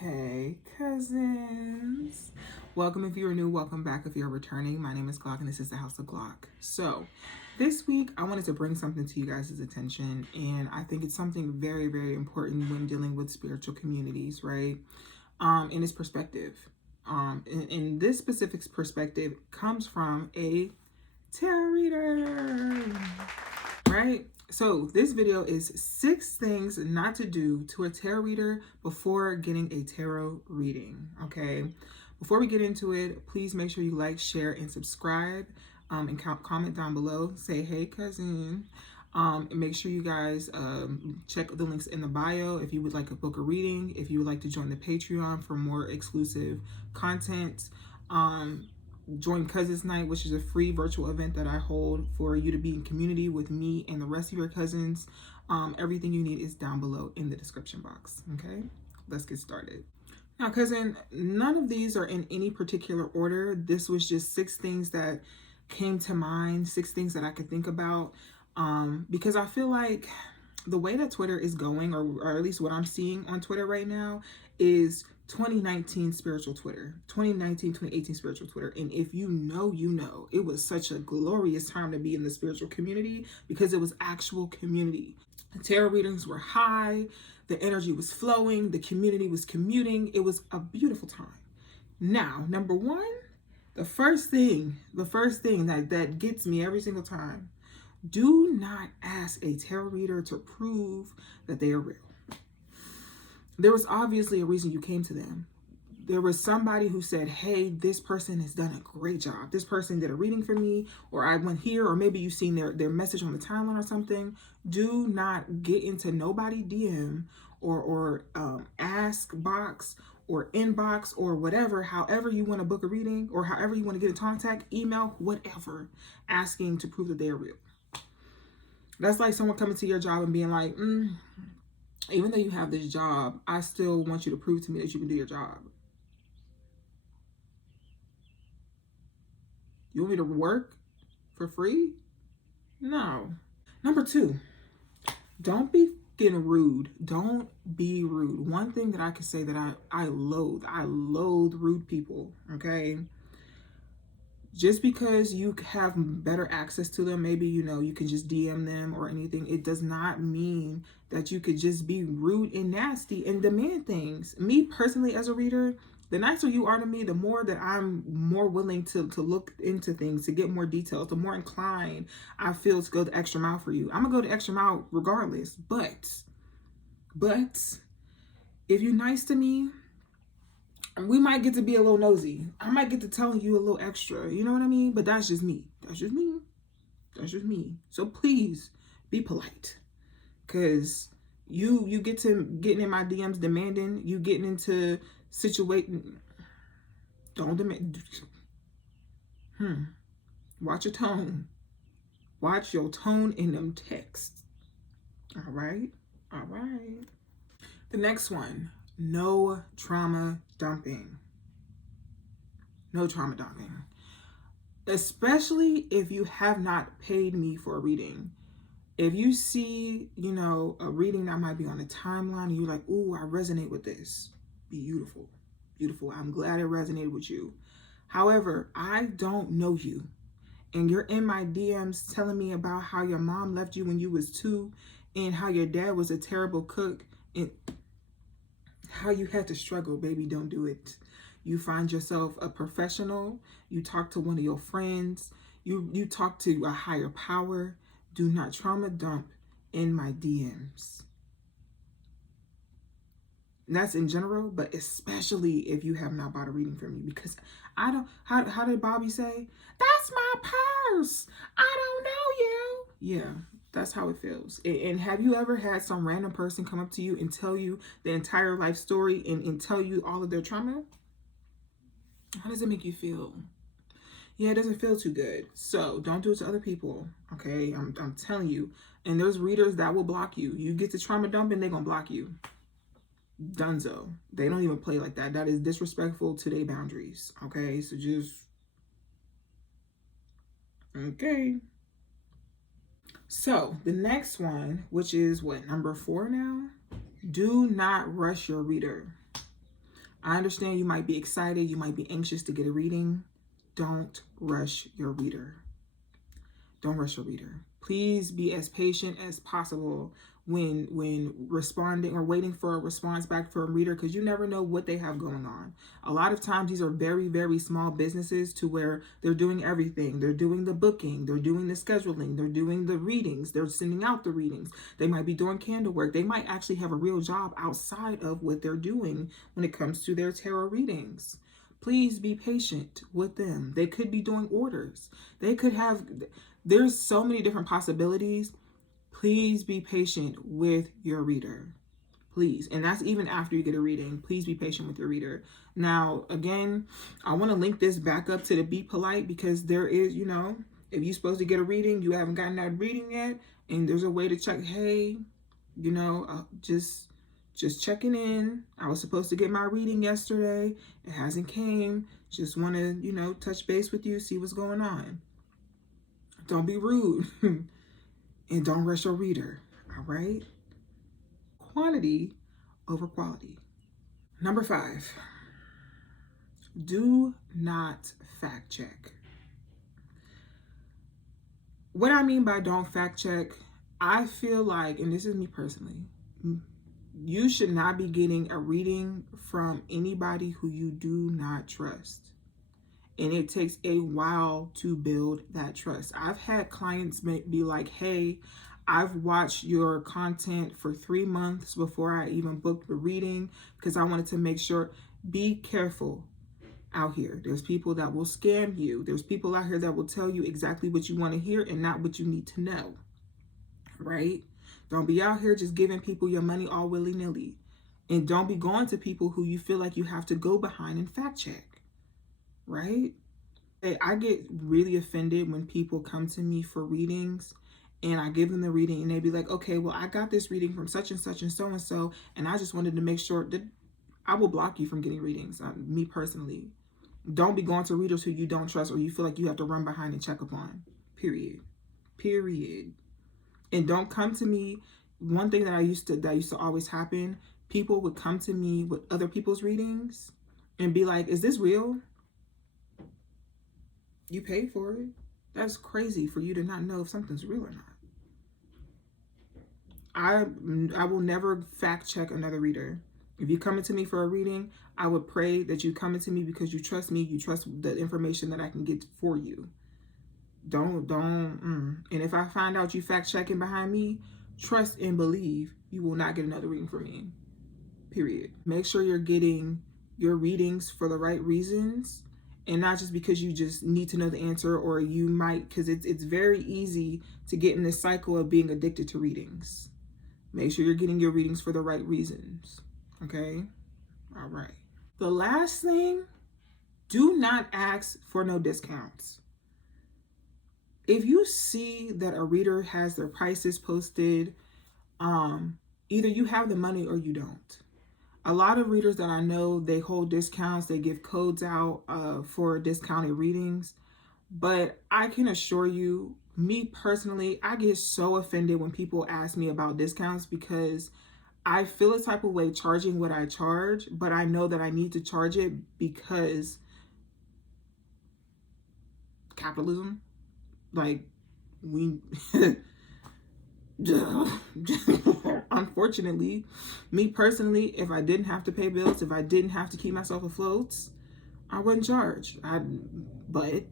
Hey, cousins. Welcome if you're new, welcome back if you're returning. My name is Glock and this is the House of Glock. So, this week I wanted to bring something to you guys' attention, and I think it's something very, very important when dealing with spiritual communities, right? In its perspective. And this specific perspective comes from a tarot reader, right? So this video is 6 things not to do to a tarot reader before getting a tarot reading, okay? Before we get into it, please make sure you like, share, and subscribe, and comment down below. Say, hey, cousin. And make sure you guys check the links in the bio if you would like to book a reading, if you would like to join the Patreon for more exclusive content. Join Cousins Night, which is a free virtual event that I hold for you to be in community with me and the rest of your cousins. Everything you need is down below in the description box. Okay, let's get started. Now, cousin, none of these are in any particular order. This was just 6 things that came to mind, 6 things that I could think about, because I feel like the way that Twitter is going, or at least what I'm seeing on Twitter right now, is 2019 spiritual Twitter, 2019, 2018 spiritual Twitter. And if you know, you know, it was such a glorious time to be in the spiritual community because it was actual community. The tarot readings were high, the energy was flowing, the community was commuting. It was a beautiful time. Now, number one, the first thing that gets me every single time: do not ask a tarot reader to prove that they are real. There was obviously a reason you came to them. There was somebody who said, hey, this person has done a great job. This person did a reading for me, or I went here, or maybe you've seen their message on the timeline or something. Do not get into nobody DM or ask box or inbox or whatever, however you want to book a reading or however you want to get in contact, email, whatever, asking to prove that they are real. That's like someone coming to your job and being like, even though you have this job, I still want you to prove to me that you can do your job. You want me to work for free? No. Number 2, don't be getting rude. Don't be rude. One thing that I could say that I loathe rude people, okay? Just because you have better access to them, maybe, you know, you can just DM them or anything, it does not mean that you could just be rude and nasty and demand things. Me personally, as a reader, the nicer you are to me, the more that I'm more willing to look into things, to get more details, the more inclined I feel to go the extra mile for you. I'm gonna go the extra mile regardless. But if you're nice to me, we might get to be a little nosy. I might get to telling you a little extra. You know what I mean? But that's just me. That's just me. That's just me. So please be polite. Because you get to getting in my DMs demanding, you getting into situating. Don't demand. Watch your tone. Watch your tone in them texts. All right? All right. The next one. No trauma dumping. No trauma dumping. Especially if you have not paid me for a reading. If you see, you know, a reading that might be on the timeline and you're like, ooh, I resonate with this. Beautiful. Beautiful. I'm glad it resonated with you. However, I don't know you. And you're in my DMs telling me about how your mom left you when you was 2 and how your dad was a terrible cook and how you had to struggle. Baby, don't do it. You find yourself a professional. You talk to one of your friends. You talk to a higher power. Do not trauma dump in my DMs. And that's in general, but especially if you have not bought a reading from me, because I don't, how did Bobby say? That's my purse. I don't know you. Yeah, that's how it feels. And have you ever had some random person come up to you and tell you the entire life story and tell you all of their trauma? How does it make you feel? Yeah, it doesn't feel too good. So don't do it to other people, okay? I'm telling you. And there's readers that will block you. You get to trauma dumping, they're going to block you. Dunzo. They don't even play like that. That is disrespectful to their boundaries, okay? So just... Okay. So the next one, which is what, number 4 now? Do not rush your reader. I understand you might be excited, you might be anxious to get a reading. Don't rush your reader. Don't rush your reader. Please be as patient as possible when responding or waiting for a response back from a reader, because you never know what they have going on. A lot of times these are very, very small businesses to where they're doing everything. They're doing the booking, they're doing the scheduling, they're doing the readings, they're sending out the readings. They might be doing candle work. They might actually have a real job outside of what they're doing when it comes to their tarot readings. Please be patient with them. They could be doing orders. They could have, there's so many different possibilities. Please be patient with your reader. Please. And that's even after you get a reading. Please be patient with your reader. Now, again, I want to link this back up to the Be Polite, because there is, you know, if you're supposed to get a reading, you haven't gotten that reading yet, and there's a way to check, hey, you know, just checking in. I was supposed to get my reading yesterday. It hasn't came. Just want to, you know, touch base with you, see what's going on. Don't be rude. And don't rush your reader, all right? Quantity over quality. Number 5, do not fact check. What I mean by don't fact check, I feel like, and this is me personally, you should not be getting a reading from anybody who you do not trust. And it takes a while to build that trust. I've had clients be like, hey, I've watched your content for 3 months before I even booked the reading, because I wanted to make sure. Be careful out here. There's people that will scam you. There's people out here that will tell you exactly what you want to hear and not what you need to know, right? Don't be out here just giving people your money all willy-nilly. And don't be going to people who you feel like you have to go behind and fact check. Right? I get really offended when people come to me for readings and I give them the reading and they be like, okay, well, I got this reading from such and such and so, and I just wanted to make sure that I will block you from getting readings. Me personally. Don't be going to readers who you don't trust or you feel like you have to run behind and check upon. Period. And don't come to me. One thing that used to always happen, people would come to me with other people's readings and be like, is this real? You paid for it. That's crazy for you to not know if something's real or not. I will never fact check another reader. If you're coming to me for a reading, I would pray that you come to me because you trust me, you trust the information that I can get for you. And if I find out you fact checking behind me, trust and believe you will not get another reading from me. Period. Make sure you're getting your readings for the right reasons. And not just because you just need to know the answer, or you might, because it's very easy to get in this cycle of being addicted to readings. Make sure you're getting your readings for the right reasons. Okay? All right. The last thing, do not ask for no discounts. If you see that a reader has their prices posted, either you have the money or you don't. A lot of readers that I know, they hold discounts, they give codes out for discounted readings. But I can assure you, me personally, I get so offended when people ask me about discounts, because I feel a type of way charging what I charge, but I know that I need to charge it because capitalism, like we... Unfortunately, me personally, if I didn't have to pay bills, if I didn't have to keep myself afloat, I wouldn't charge. But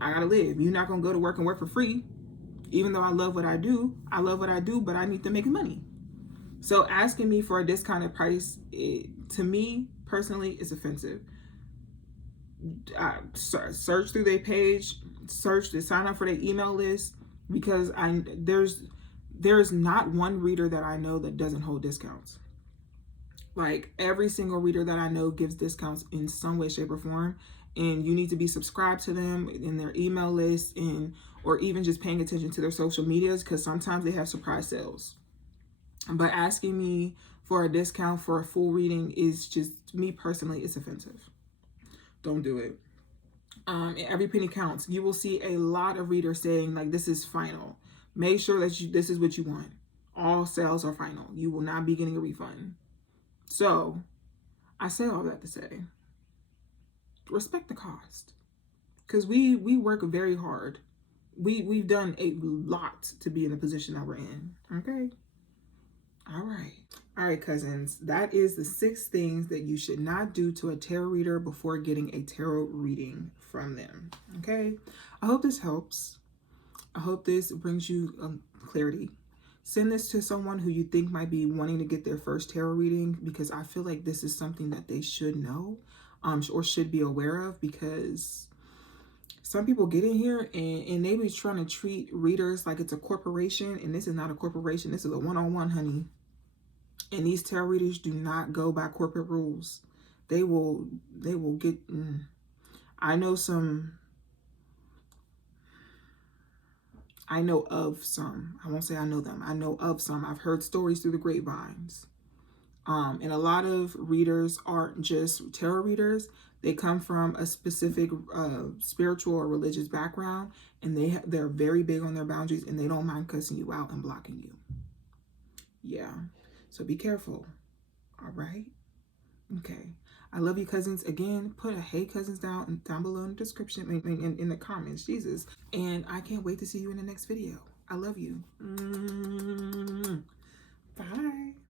I gotta live. You're not gonna go to work and work for free. Even though I love what I do, but I need to make money. So asking me for a discounted price, to me personally, is offensive. Search through their page, sign up for their email list, because there's not one reader that I know that doesn't hold discounts. Like, every single reader that I know gives discounts in some way, shape, or form, and you need to be subscribed to them in their email list, or even just paying attention to their social medias, because sometimes they have surprise sales. But asking me for a discount for a full reading is just, me personally, it's offensive. Don't do it. Every penny counts. You will see a lot of readers saying, like, this is final. Make sure that this is what you want. All sales are final. You will not be getting a refund. So I say all that to say, respect the cost. Because we work very hard. We've done a lot to be in the position that we're in. Okay? All right. All right, cousins. That is the 6 things that you should not do to a tarot reader before getting a tarot reading from them. Okay? I hope this helps. I hope this brings you clarity. Send this to someone who you think might be wanting to get their first tarot reading, because I feel like this is something that they should know or should be aware of, because some people get in here and they be trying to treat readers like it's a corporation, and this is not a corporation. This is a one-on-one, honey. And these tarot readers do not go by corporate rules. They will get, I know of some, I won't say I know them. I know of some. I've heard stories through the grapevines. And a lot of readers aren't just tarot readers. They come from a specific spiritual or religious background, and they're very big on their boundaries, and they don't mind cussing you out and blocking you. Yeah, so be careful. All right. Okay. I love you, cousins. Again, put a hey cousins down below in the description, in the comments. Jesus. And I can't wait to see you in the next video. I love you. Bye.